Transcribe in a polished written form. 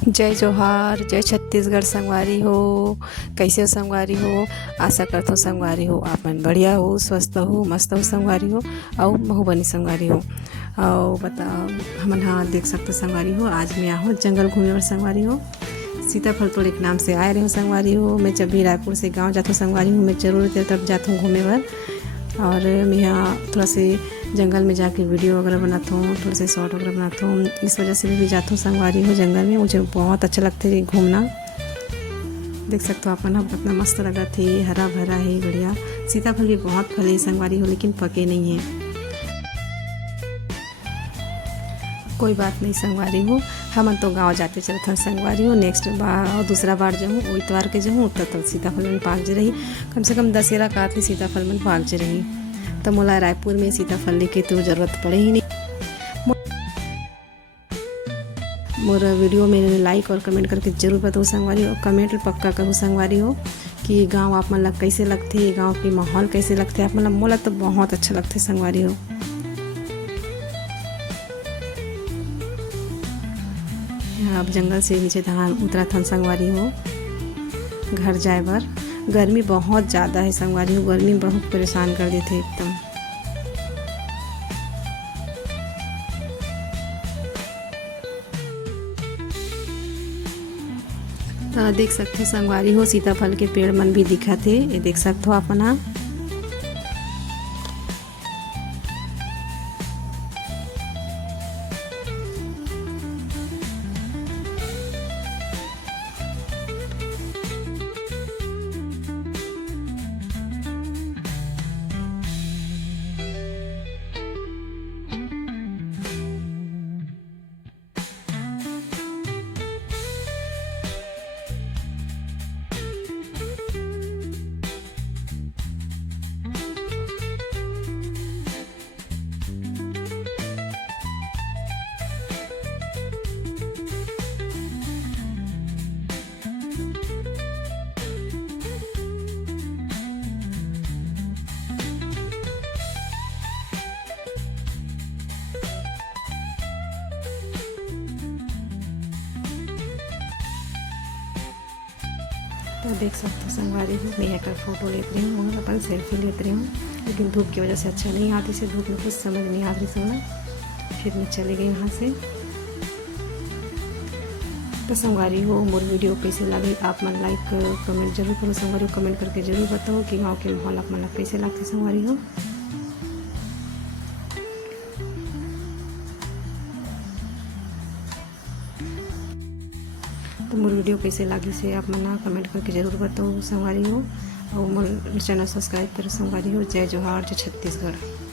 जय जोहार, जय छत्तीसगढ़ संगवारी हो। कैसे हो संगवारी हो? आशा करता हूँ संगवारी हो आपन बढ़िया हो, स्वस्थ हो, मस्त हो संगवारी हो और महू बनी संगवारी हो। और बताओ हमन हाँ देख सकते संगवारी हो। आज मैं आहूँ जंगल घूमे बर संगवारी हो। सीताफल तोड़े के नाम से आए रहे हूँ संगवारी हो। मैं जब भी रायपुर से गाँव जाता हूँ संगवारी हूँ, मैं जरूर तेरे तरफ जाता हूँ घूमे बर। और मैं यहाँ थोड़ा से जंगल में जाके वीडियो वगैरह बनाता हूँ, थोड़े से शॉर्ट वगैरह बनाता हूँ। इस वजह से भी जाता हूँ संगवारी हूँ जंगल में। मुझे बहुत अच्छा लगता है घूमना। देख सकते हो अपन कितना मस्त लगा थे, हरा भरा है, बढ़िया। सीताफल भी बहुत फले संगवारी हो, लेकिन पके नहीं है। कोई बात नहीं संगवारी हो, हम तो गांव जाते चलते हैं संगवारी हो। नेक्स्ट बार और दूसरा बार जाऊँ वो इतवार के जाऊँ तब सीताफल मन पाक जे रही। कम से कम दशहरा कातली सीताफल मन पाक जे रही। तो मोला रायपुर में सीताफल लेके तो ज़रूरत पड़े ही नहीं। मोर वीडियो में लाइक और कमेंट करके जरूर बताओ संगवारी हो। कमेंट पक्का करो संगवारी हो कि गांव आप मन ला कैसे लगते, गांव के माहौल कैसे लगते आप मन ला। मोला तो बहुत अच्छा लगते संगवारी हो। अब जंगल से नीचे धान उतरा था संगवारी हो घर जाए बर। गर्मी बहुत ज़्यादा है संगवारी हो, गर्मी बहुत परेशान कर देते एकदम। देख सकते हो संगवारी हो सीताफल के पेड़ मन भी दिखा थे, ये देख सकते हो अपना। तो देख सकते हो संगवारी हो, मैं यहाँ का फ़ोटो लेते रही हूँ, अपन सेल्फी लेते रही हूँ। लेकिन धूप की वजह से अच्छा नहीं आती से, धूप में कुछ समझ नहीं आ रही सुना। फिर मैं चली गई यहाँ से। तो संगवारी हो मोर वीडियो कैसे लगी आप मन लाइक कमेंट जरूर करो संगवारी हो। कमेंट करके जरूर बताओ कि गाँव के माहौल आप मन कैसे लगते संगवारी हो। तो मोर वीडियो कैसे लगी से आप मना कमेंट करके जरूर बताओ संगवारी हो। और मोर चैनल सब्सक्राइब करो संगवारी हो। जय जोहार, जय छत्तीसगढ़।